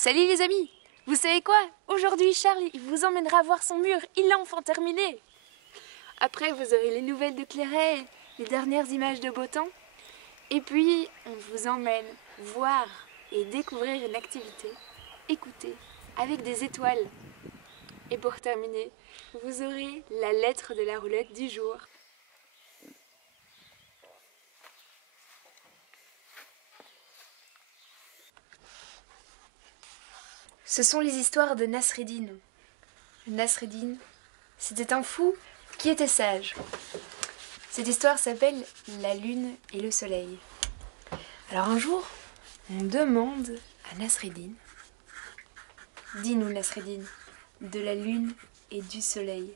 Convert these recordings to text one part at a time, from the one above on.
Salut les amis! Vous savez quoi? Aujourd'hui, Charles il vous emmènera voir son mur. Il l'a enfin terminé! Après, vous aurez les nouvelles de Clairet, les dernières images de beau temps. Et puis, on vous emmène voir et découvrir une activité, écouter, avec des étoiles. Et pour terminer, vous aurez la lettre de la roulette du jour. Ce sont les histoires de Nasreddin. Nasreddin, c'était un fou qui était sage. Cette histoire s'appelle La lune et le soleil. Alors un jour, on demande à Nasreddin, dis-nous Nasreddin, de la lune et du soleil,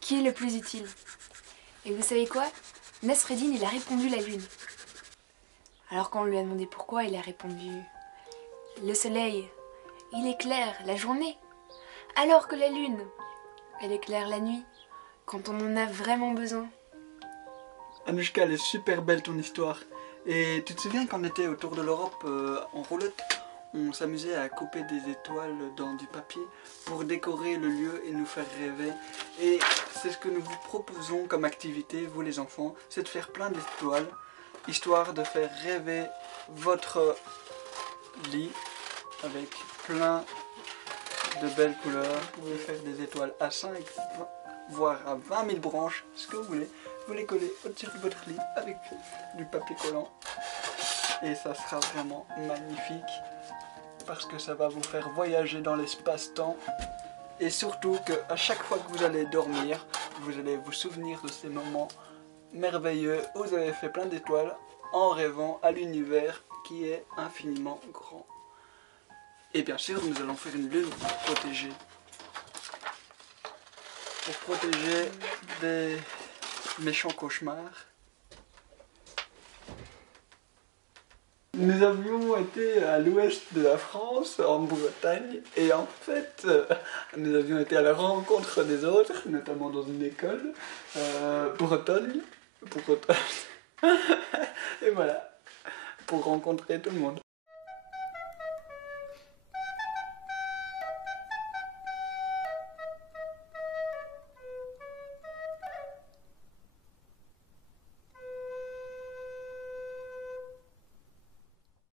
qui est le plus utile? Et vous savez quoi? Nasreddin, il a répondu la lune. Alors quand on lui a demandé pourquoi, il a répondu le soleil, il éclaire la journée, alors que la lune, elle éclaire la nuit, quand on en a vraiment besoin. Anushka, elle est super belle ton histoire. Et tu te souviens quand on était autour de l'Europe en roulotte, on s'amusait à couper des étoiles dans du papier pour décorer le lieu et nous faire rêver. Et c'est ce que nous vous proposons comme activité, vous les enfants, c'est de faire plein d'étoiles, histoire de faire rêver votre lit avec plein de belles couleurs. Vous pouvez faire des étoiles à 5, voire à 20 000 branches, ce que vous voulez. Vous les collez au-dessus de votre lit avec du papier collant et ça sera vraiment magnifique parce que ça va vous faire voyager dans l'espace-temps et surtout qu'à chaque fois que vous allez dormir, vous allez vous souvenir de ces moments merveilleux où vous avez fait plein d'étoiles en rêvant à l'univers qui est infiniment grand. Et bien sûr, nous allons faire une lune protégée. Pour protéger des méchants cauchemars. Nous avions été à l'ouest de la France, en Bretagne, et en fait, nous avions été à la rencontre des autres, notamment dans une école bretonne, et voilà, pour rencontrer tout le monde.